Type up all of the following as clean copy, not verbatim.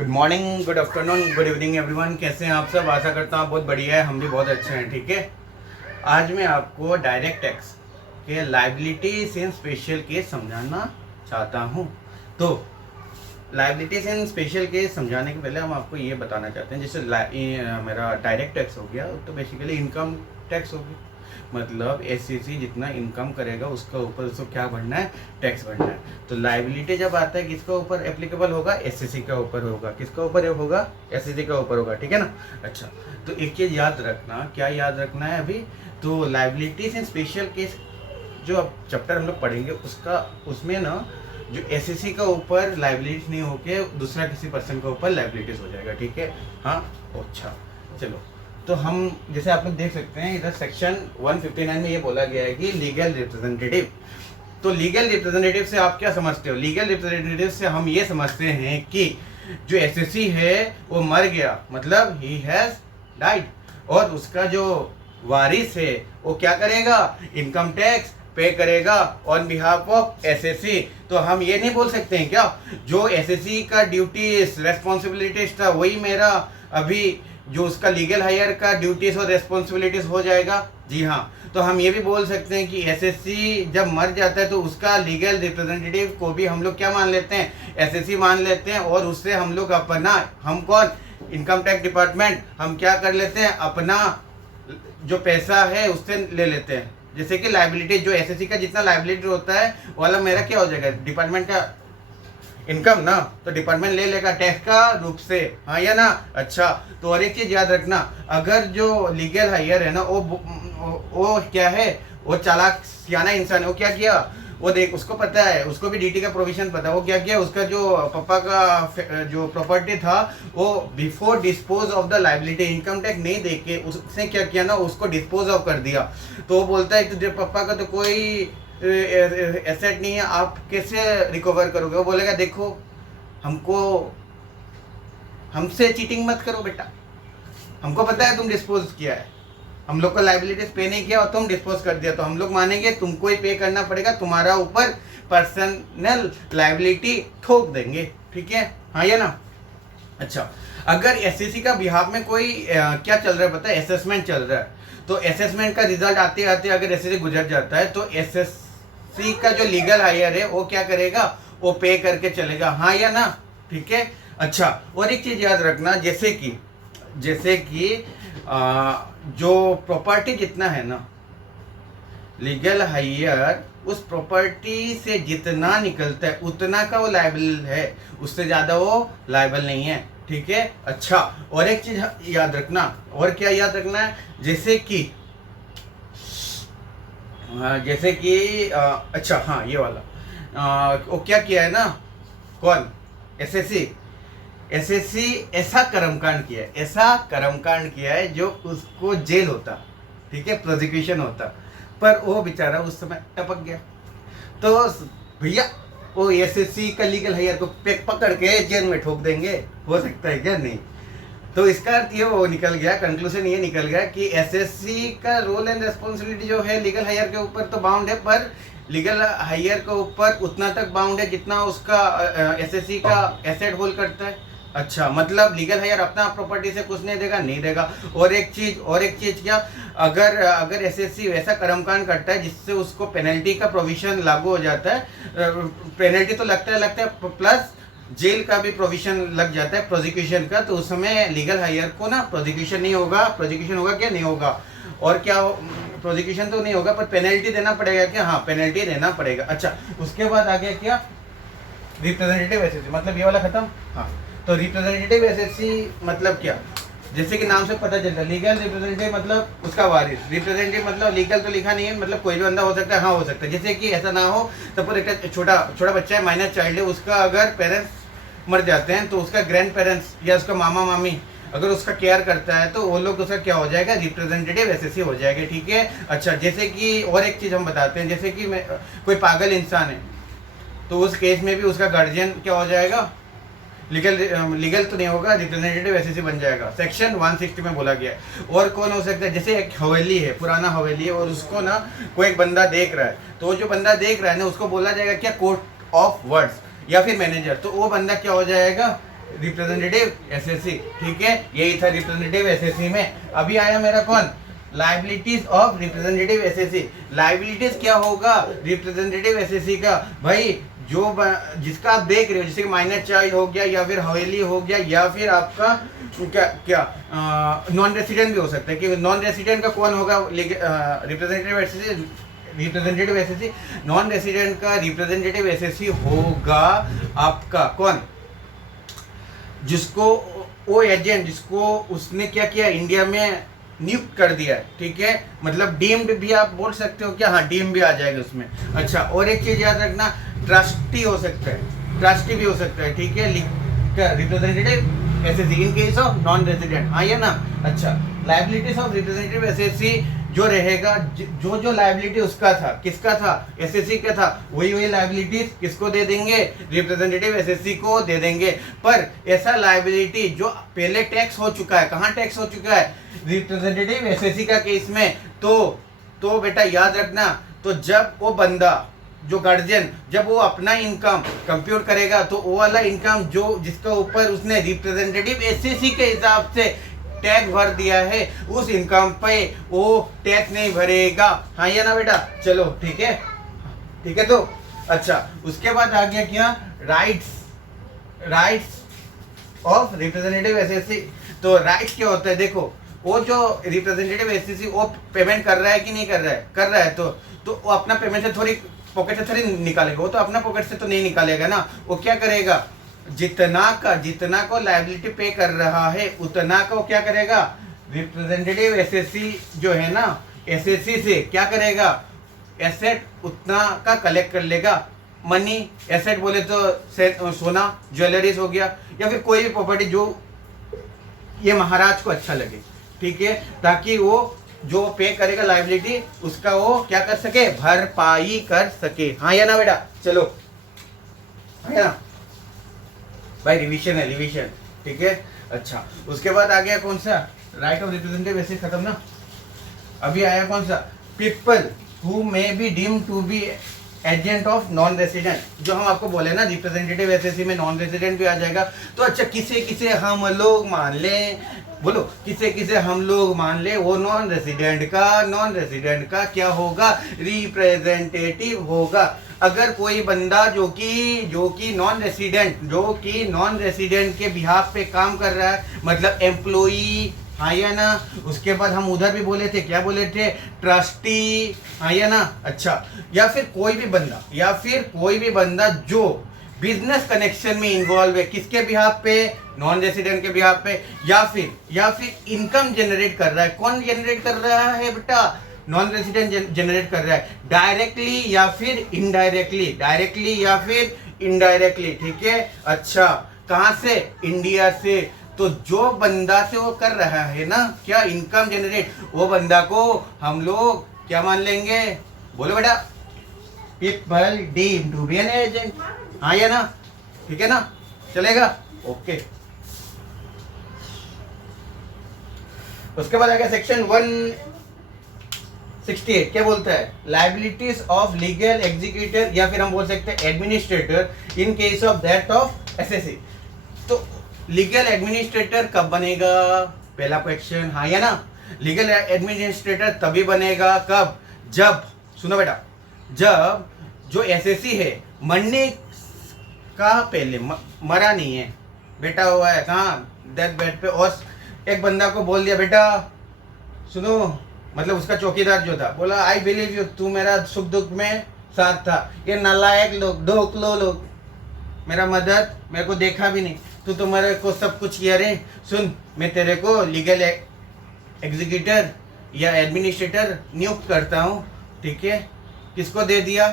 Good morning, good afternoon, good evening everyone. कैसे हैं आप सब? आशा करता हूँ आप बहुत बढ़िया है, हम भी बहुत अच्छे हैं। ठीक है, आज मैं आपको डायरेक्ट टैक्स के लायबिलिटीज इन स्पेशल केस समझाना चाहता हूँ। तो लायबिलिटीज इन स्पेशल केस समझाने के पहले हम आपको ये बताना चाहते हैं, जैसे मेरा डायरेक्ट टैक्स हो गया तो बेसिकली इनकम टैक्स हो गया। मतलब एससीसी जितना इनकम करेगा उसका ऊपर उसको क्या भरना है, टैक्स भरना है। तो लायबिलिटी जब आता है किसका ऊपर एप्लीकेबल होगा, एससीसी का ऊपर होगा। किसका ऊपर होगा? एससीसी का ऊपर होगा। ठीक है ना। अच्छा, तो एक चीज़ याद रखना। क्या याद रखना है अभी? तो लायबिलिटीज इन स्पेशल केस जो अब चैप्टर हम लोग पढ़ेंगे उसमें ना जो एससीसी का ऊपर लायबिलिटीज नहीं होके दूसरा किसी पर्सन के ऊपर लायबिलिटीज हो जाएगा। ठीक है। हाँ, अच्छा चलो। तो हम जैसे आप लोग देख सकते हैं इधर सेक्शन 159 में ये बोला गया है कि लीगल रिप्रेजेंटेटिव। तो लीगल रिप्रेजेंटेटिव से आप क्या समझते हो? लीगल रिप्रेजेंटेटिव से हम ये समझते हैं कि जो एसएससी है वो मर गया, मतलब ही हैज डाइड, और उसका जो वारिस है वो क्या करेगा? इनकम टैक्स पे करेगा ऑन बिहाफ ऑफ एसएससी। तो हम ये नहीं बोल सकते हैं क्या जो एसएससी का ड्यूटीज रेस्पॉन्सिबिलिटीज था वही मेरा अभी जो उसका लीगल हायर का ड्यूटीज और रेस्पॉन्सिबिलिटीज हो जाएगा? जी हाँ। तो हम ये भी बोल सकते हैं कि एसएससी जब मर जाता है तो उसका लीगल रिप्रेजेंटेटिव को भी हम लोग क्या मान लेते हैं? एसएससी मान लेते हैं, और उससे हम लोग अपना, हम कौन? इनकम टैक्स डिपार्टमेंट, हम क्या कर लेते हैं? अपना जो पैसा है उससे ले लेते हैं। जैसे कि लायबिलिटी जो एसएससी का जितना लायबिलिटी होता है वाला मेरा क्या हो जाएगा? डिपार्टमेंट का इनकम ना, तो डिपार्टमेंट ले लेगा टैक्स का रूप से। हाँ या ना? अच्छा, तो और एक चीज याद रखना, अगर जो लीगल हायर है ना वो क्या है? वो चालाक सियाना इंसान है। वो क्या किया? वो देख, उसको पता है, उसको भी डीटी का प्रोविजन पता है। वो क्या किया? उसका जो पापा का जो प्रॉपर्टी था वो before dispose of the liability income tax नहीं देके उसने क्या किया ना, उसको डिस्पोज ऑफ कर दिया। तो वो बोलता है कि पापा का तो कोई एसेट नहीं है, आप कैसे रिकवर करोगे? वो बोलेगा देखो, हमसे चीटिंग मत करो बेटा, हमको पता है तुम डिस्पोज किया है, हम लोग को लायबिलिटीज पे नहीं किया और तुम डिस्पोज कर दिया, तो हम लोग मानेंगे तुमको ही पे करना पड़ेगा, तुम्हारा ऊपर पर्सनल लायबिलिटी ठोक देंगे। ठीक है, हाँ या ना? अच्छा, अगर एसएससी का बिहाफ में कोई क्या चल रहा है पता है? असेसमेंट चल रहा है। तो असेसमेंट का रिजल्ट आते आते अगर एसएससी गुजर जाता है तो एसएससी का जो लीगल हायर है वो क्या करेगा? वो पे करके चलेगा। हाँ या ना? ठीक है। अच्छा, और एक चीज याद रखना, जैसे कि जो प्रॉपर्टी जितना है ना, लीगल हायर उस प्रॉपर्टी से जितना निकलता है उतना का वो लायबल है, उससे ज्यादा वो लायबल नहीं है। ठीक है। अच्छा, और एक चीज याद रखना, और क्या याद रखना है? जैसे कि अच्छा हाँ, ये वाला वो क्या किया है ना, कौन? एसएससी ऐसा कर्मकांड किया है जो उसको जेल होता, ठीक है, प्रोसिक्यूशन होता, पर वो बेचारा उस समय टपक गया। तो भैया वो एसएससी का लीगल हायर को पकड़ के जेल में ठोक देंगे? हो सकता है क्या? नहीं। तो इसका अर्थ ये वो निकल गया, कंक्लूजन ये निकल गया कि एसएससी का रोल एंड रेस्पॉन्सिबिलिटी जो है लीगल हायर के ऊपर तो बाउंड है, पर लीगल हायर के ऊपर उतना तक बाउंड है जितना उसका एसएससी का एसेट होल्ड करता है। अच्छा, मतलब लीगल हायर अपना प्रॉपर्टी से कुछ नहीं देगा, नहीं देगा। और एक चीज क्या, अगर एसएससी वैसा कर्मकांड करता है जिससे उसको पेनल्टी का प्रोविजन लागू हो जाता है, पेनल्टी तो लगता है प्लस जेल का भी प्रोविजन लग जाता है प्रोसिक्यूशन का, तो उस समय लीगल हायर को ना प्रोसिक्यूशन नहीं होगा। प्रोसिक्यूशन होगा क्या? नहीं होगा। और क्या, प्रोसिक्यूशन तो नहीं होगा पर पेनल्टी देना पड़ेगा क्या? हाँ, पेनल्टी देना पड़ेगा। अच्छा, उसके बाद आ गया क्या? रिप्रेजेंटेटिव एसएससी, मतलब ये वाला खत्म। हाँ, तो रिप्रेजेंटेटिव एसएससी मतलब क्या? जैसे कि नाम से पता चलता है, लीगल रिप्रेजेंटेटिव मतलब उसका वारिस, रिप्रेजेंटेटिव मतलब लीगल तो लिखा नहीं है, मतलब कोई भी बंदा हो सकता है। हाँ, हो सकता है। जैसे कि ऐसा ना हो, सपोज एक छोटा बच्चा है, माइनर चाइल्ड है, उसका अगर पेरेंट्स मर जाते हैं तो उसका ग्रैंड पेरेंट्स या उसका मामा मामी अगर उसका केयर करता है तो वो लोग उसका क्या हो जाएगा? रिप्रेजेंटेटिव एसएससी हो जाएगा। ठीक है। अच्छा, जैसे कि और एक चीज़ हम बताते हैं, जैसे कि कोई पागल इंसान है तो उस केस में भी उसका गार्जियन क्या हो जाएगा? लीगल तो नहीं होगा, रिप्रेजेंटेटिव एसएससी बन जाएगा। सेक्शन 160 में बोला गया है। और कौन हो सकता है? जैसे एक हवेली है, पुराना हवेली है, और उसको ना कोई एक बंदा देख रहा है, तो जो बंदा देख रहा है ना उसको बोला जाएगा क्या? कोर्ट ऑफ वर्ड्स या फिर मैनेजर। तो वो बंदा क्या हो जाएगा? रिप्रेजेंटेटिव एसएससी, ठीक है, यही था रिप्रेजेंटेटिव एसएससी में। अभी आया मेरा कौन, liabilities of representative SSC. Liabilities क्या होगा रिप्रेजेंटेटिव एसएससी का, भाई जो जिसका आप देख रहे हो, जैसे कि माइनर चाइल्ड हो गया या फिर हवेली हो गया या फिर आपका क्या क्या नॉन रेसिडेंट भी हो सकता है, कि नॉन रेसिडेंट का कौन होगा representative SSC, representative SSC. Non resident का रिप्रेजेंटेटिव एसएससी होगा आपका कौन, जिसको वो एजेंट जिसको उसने क्या किया, इंडिया में नियुक्त कर दिया है, ठीक है, मतलब डीम्ड भी आप बोल सकते हो क्या, हाँ डीम भी आ जाएगा उसमें। अच्छा, और एक चीज याद रखना, ट्रस्टी हो सकता है, ट्रस्टी भी हो सकता है, ठीक है, representative assessee in case of non resident, हाँ ये ना। अच्छा, लाइबिलिटीज ऑफ रिप्रेजेंटेटिव एसएससी जो रहेगा, जो लाइबिलिटी उसका था, किसका था, एसएससी का था, वही लाइबिलिटीज किसको दे देंगे, रिप्रेजेंटेटिव एसएससी को दे देंगे। पर ऐसा लाइबिलिटी जो पहले टैक्स हो चुका है, कहाँ टैक्स हो चुका है, रिप्रेजेंटेटिव एसएससी का केस में, तो बेटा याद रखना, तो जब वो बंदा जो गार्जियन जब वो अपना इनकम कंप्यूट करेगा, तो वो वाला इनकम जो जिसका ऊपर उसने रिप्रेजेंटेटिव एसएससी के हिसाब से टैक्स भर दिया है, उस इनकम पे वो टैक्स नहीं भरेगा, हाँ ये ना बेटा, चलो ठीक है, ठीक है। तो अच्छा, उसके बाद आ गया क्या, राइट्स ऑफ रिप्रेजेंटेटिव एसएससी। तो राइट्स क्या होता है, देखो वो जो रिप्रेजेंटेटिव एसएससी वो पेमेंट कर रहा है कि नहीं कर रहा है, कर रहा है, तो वो अपना पेमेंट से थोड़ी पॉकेट से थोड़ी निकालेगा, वो तो अपना पॉकेट से तो नहीं निकालेगा ना, वो क्या करेगा, जितना को लायबिलिटी पे कर रहा है उतना को क्या करेगा, रिप्रेजेंटेटिव एसएससी जो है ना, एसएससी से क्या करेगा, एसेट उतना का कलेक्ट कर लेगा। मनी एसेट बोले तो सोना ज्वेलरीज हो गया या फिर कोई भी प्रॉपर्टी जो ये महाराज को अच्छा लगे, ठीक है, ताकि वो जो पे करेगा लायबिलिटी उसका वो क्या कर सके, भरपाई कर सके, हाँ या ना बेटा, चलो हाँ या ना भाई, रिवीजन है रिवीजन, ठीक है। अच्छा, उसके बाद आ गया कौन सा, राइट ऑफ रिप्रेजेंटेटिव एसएससी खत्म ना, अभी आया कौन सा, people who may be deemed to be agent of non resident, जो हम आपको बोले ना रिप्रेजेंटेटिव एसएससी में नॉन रेसिडेंट भी आ जाएगा। तो अच्छा, किसे हम लोग मान लें, बोलो किसे हम लोग मान ले, वो नॉन रेसिडेंट का क्या होगा, रिप्रेजेंटेटिव होगा। अगर कोई बंदा जो कि नॉन रेसिडेंट के बिहाफ पे काम कर रहा है, मतलब एम्प्लॉई, हाँ या ना, उसके बाद हम उधर भी बोले थे, क्या बोले थे, ट्रस्टी, हाँ या ना। अच्छा, या फिर कोई भी बंदा जो बिजनेस कनेक्शन में इन्वॉल्व है, किसके बिहाफ पे, नॉन रेसिडेंट के बिहाफ पे, या फिर इनकम जनरेट कर रहा है, कौन जनरेट कर रहा है बेटा, नॉन रेसिडेंट जनरेट कर रहा है, डायरेक्टली या फिर इनडायरेक्टली, ठीक है। अच्छा, कहाँ से, इंडिया से। तो जो बंदा से वो कर रहा है ना क्या, इनकम जनरेट, वो बंदा को हम लोग क्या मान लेंगे, बोलो बेटा, people deemed to be an agent, हाँ या ना, ठीक है ना, चलेगा, ओके। उसके बाद आ गया सेक्शन 168, क्या बोलता है, लायबिलिटीज ऑफ लीगल एग्जीक्यूटर या फिर हम बोल सकते हैं administrator in case of that of SSC. तो लीगल एडमिनिस्ट्रेटर कब बनेगा, पहला क्वेश्चन, हाँ या ना, लीगल एडमिनिस्ट्रेटर तभी बनेगा कब, जब, सुनो बेटा, जब जो एसएससी है मरने का पहले, मरा नहीं है बेटा, हुआ है कहाँ, डेथ बेड पे, और एक बंदा को बोल दिया बेटा सुनो, मतलब उसका चौकीदार जो था, बोला आई बिलीव यू, तू मेरा सुख दुख में साथ था, ये नालायक लोग, ढोकलो लोग, मेरा मदद, मेरे को देखा भी नहीं, तू तो मेरे को सब कुछ किया रे, सुन मैं तेरे को लीगल एग्जीक्यूटर या एडमिनिस्ट्रेटर नियुक्त करता हूँ, ठीक है। किसको दे दिया,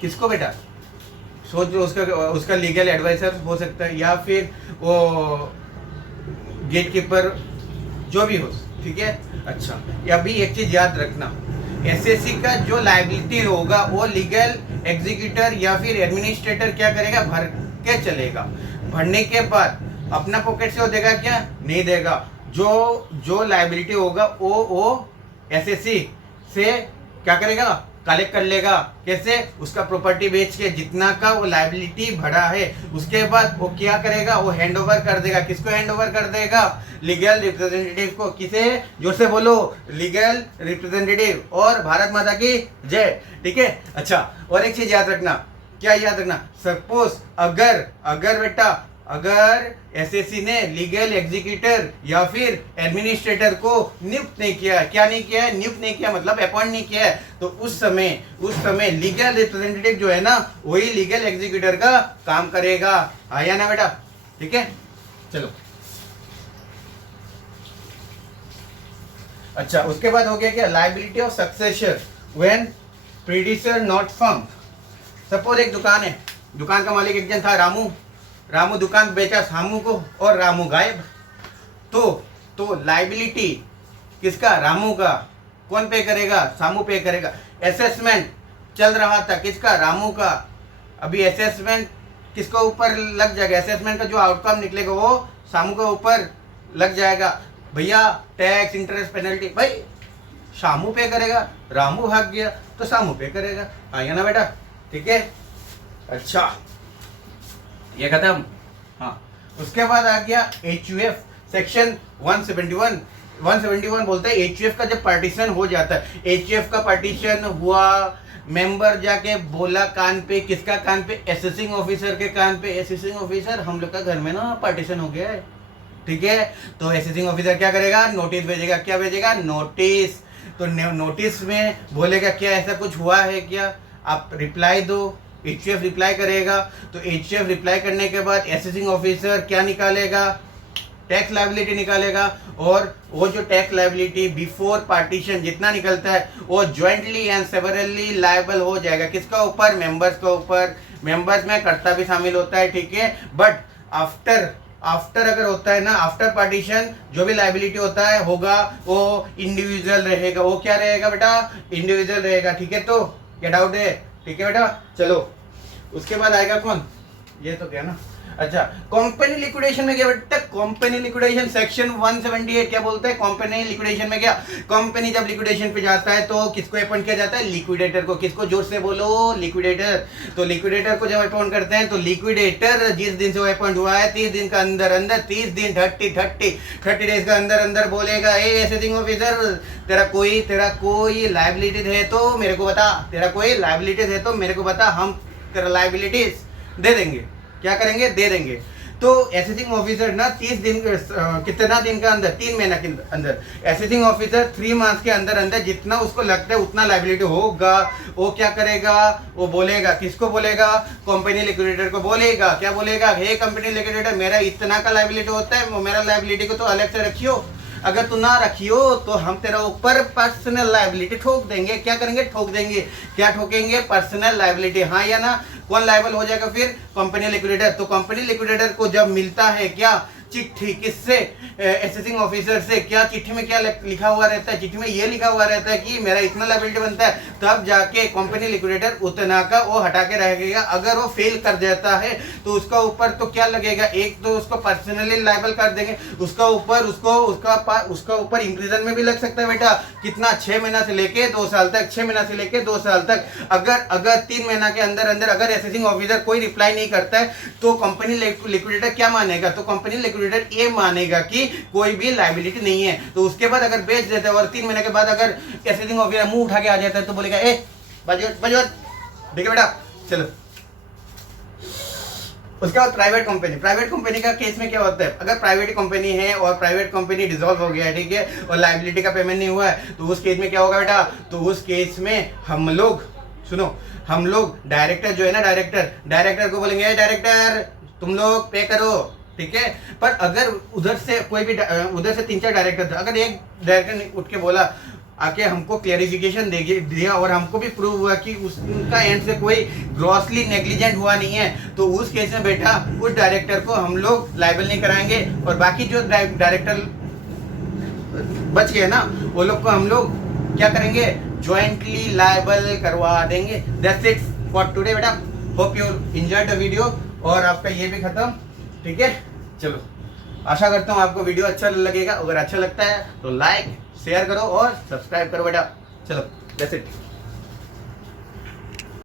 किसको बेटा, सोच लो, उसका लीगल एडवाइजर हो सकता है या फिर वो गेट कीपर, जो भी हो, ठीक है। अच्छा, अभी एक चीज याद रखना, एसएससी का जो लायबिलिटी होगा वो लीगल एग्जीक्यूटर या फिर एडमिनिस्ट्रेटर क्या करेगा, भर के चलेगा, भरने के बाद अपना पॉकेट से वो देगा क्या, नहीं देगा, जो लायबिलिटी होगा वो एसएससी से क्या करेगा, कलेक्ट कर लेगा। कैसे? उसका प्रॉपर्टी बेच के जितना का वो लायबिलिटी भरा है, उसके बाद वो क्या करेगा, वो हैंड ओवर कर देगा। किसको हैंड ओवर कर देगा? लीगल रिप्रेजेंटेटिव को। किसे? जोर से बोलो, लीगल रिप्रेजेंटेटिव। और भारत माता की जय। ठीक है। अच्छा, और एक चीज याद रखना। क्या याद रखना? सपोज अगर बेटा अगर एसएससी ने लीगल एग्जीक्यूटर या फिर एडमिनिस्ट्रेटर को नियुक्त नहीं किया, क्या नहीं किया है? नियुक्त नहीं किया मतलब अपॉइंट नहीं किया है, तो उस समय लीगल रिप्रेजेंटेटिव जो है ना, वही लीगल एग्जीक्यूटर का काम करेगा। आया ना बेटा? ठीक है, चलो। अच्छा, उसके बाद हो गया क्या? Liability of successor when predecessor not found. Suppose एक दुकान है, दुकान का मालिक एक जन था, रामू दुकान बेचा सामू को और रामू गायब। तो लायबिलिटी किसका? रामू का। कौन पे करेगा? सामू पे करेगा। असेसमेंट चल रहा था, किसका? रामू का। अभी असेसमेंट किसको ऊपर लग जाएगा? असेसमेंट का जो आउटकम निकलेगा वो सामू के ऊपर लग जाएगा। भैया टैक्स, इंटरेस्ट, पेनल्टी भाई सामू पे करेगा। रामू भाग गया तो सामू पे करेगा। आया ना बेटा? ठीक है। अच्छा, ये खत्म। हाँ, उसके बाद आ गया HUF सेक्शन 171 बोलता है HUF का जब पार्टीशन हो जाता है, HUF का पार्टीशन हुआ, मेंबर जाके बोला कान पे, किसका कान पे? असेसिंग ऑफिसर के कान पे। असेसिंग ऑफिसर, हम लोग का घर में ना पार्टीशन हो गया है, ठीक है, तो असेसिंग ऑफिसर क्या करेगा? नोटिस भेजेगा। क्या भेजेगा? नोटिस। तो नोटिस में बोलेगा क्या ऐसा कुछ हुआ है क्या, आप रिप्लाई दो। HUF रिप्लाई करेगा। तो HUF रिप्लाई करने के बाद असेसिंग ऑफिसर क्या निकालेगा? टैक्स लायबिलिटी निकालेगा। और वो जो टैक्स लायबिलिटी बिफोर पार्टीशन जितना निकलता है वो ज्वाइंटली एंड सेवरली लायबल हो जाएगा। किसका ऊपर? मेंबर्स के ऊपर। मेंबर्स में कर्ता भी शामिल होता है, ठीक है। बट आफ्टर अगर होता है ना, आफ्टर पार्टीशन जो भी लायबिलिटी होता है होगा वो इंडिविजुअल रहेगा। वो क्या रहेगा बेटा? इंडिविजुअल रहेगा। ठीक है, तो क्या डाउट है? ठीक है बेटा, चलो। उसके बाद आएगा कौन? ये तो क्या ना। अच्छा, कंपनी लिक्विडेशन में क्या बेटा? कंपनी लिक्विडेशन सेक्शन 178 क्या बोलता है? कंपनी लिक्विडेशन में क्या? कंपनी जब लिक्विडेशन पे जाता है तो किसको अपॉइंट किया जाता है? लिक्विडेटर को। किसको? जोर से बोलो, लिक्विडेटर। तो लिक्विडेटर को जब अपॉइंट करते हैं तो लिक्विडेटर जिस दिन से अपॉइंट हुआ है 30 दिन का अंदर 30 दिन 30 डेज का अंदर बोलेगा, ए असेसिंग ऑफिसर, तेरा कोई लायबिलिटीज है तो मेरे को बता। तेरा कोई लायबिलिटीज है तो मेरे को बता, हम तेरा लायबिलिटीज दे देंगे। क्या करेंगे? दे देंगे। तो असेसिंग ऑफिसर ना 30 दिन, कितना दिन का अंदर? 3 महीना के अंदर। असेसिंग ऑफिसर 3 मंथ्स के अंदर जितना उसको लगता है उतना लायबिलिटी होगा, वो क्या करेगा? वो बोलेगा। किसको बोलेगा? कंपनी लिक्विडेटर को बोलेगा। क्या बोलेगा? हे कंपनी लिक्विडेटर, मेरा इतना का लायबिलिटी होता है, मेरा लायबिलिटी को तो अलग से रखियो। अगर तू ना रखियो तो हम तेरा ऊपर पर्सनल लायबिलिटी ठोक देंगे। क्या करेंगे? ठोक देंगे। क्या ठोकेंगे? Personal liability. हाँ या ना? कौन लायबल हो जाएगा फिर? Company liquidator. तो कंपनी लिक्विडेटर को जब मिलता है क्या? चिट्ठी। किससे? असेसिंग ऑफिसर से। क्या चिट्ठी में क्या लिखा हुआ रहता है? चिट्ठी में ये लिखा हुआ रहता है कि मेरा इतना लायबिलिटी बनता है, तब जाके कंपनी लिक्विडेटर उतना का वो हटा के रहेगा। अगर वो फेल कर जाता है तो उसका ऊपर तो क्या लगेगा? एक तो उसको पर्सनली लायबल कर देंगे, उसका ऊपर उसका ऊपर इंप्रिजन में भी लग सकता है बेटा। कितना? 6 महीना से लेके 2 साल तक। 6 महीना से लेके 2 साल तक। अगर 3 महीना के अंदर अगर असेसिंग ऑफिसर कोई रिप्लाई नहीं करता है तो कंपनी लिक्विडेटर क्या मानेगा? तो कंपनी लिक्विडेटर ये मानेगा कि कोई भी लायबिलिटी नहीं है। तो उसके बाद अगर बेच देता है और 3 महीने के बाद अगर असेसिंग ऑफिसर मुंह उठा के आ जाता है तो बोलेगा, ए बजो। ठीक है बेटा, चलो। उसके बाद प्राइवेट कंपनी का केस में क्या होता है? अगर प्राइवेट कंपनी है और प्राइवेट कंपनी डिसॉल्व हो गया है, ठीक है, और लायबिलिटी का पेमेंट नहीं हुआ है, तो उस केस में क्या होगा बेटा? तो उस केस में हम लोग डायरेक्टर जो है ना, डायरेक्टर को बोलेंगे, डायरेक्टर तुम लोग पे करो, ठीक है। पर अगर उधर से 3-4 डायरेक्टर थे, अगर एक डायरेक्टर ने उठ के बोला, आके हमको क्लैरिफिकेशन दिया और हमको भी प्रूव हुआ कि उसका एंड से कोई ग्रॉसली नेग्लिजेंट हुआ नहीं है, तो उस केस में बेटा उस डायरेक्टर को हम लोग लायबल नहीं कराएंगे और बाकी जो डायरेक्टर बच गए ना वो लोग को हम लोग क्या करेंगे? ज्वाइंटली लायबल करवा देंगे। दैट्स इट फॉर टुडे बेटा। Hope you enjoyed the video. और आपका ये भी खत्म, ठीक है। चलो, आशा करता हूँ आपको वीडियो अच्छा लगेगा। अगर अच्छा लगता है तो लाइक शेयर करो और सब्सक्राइब करो बेटा। चलो, दैट्स इट।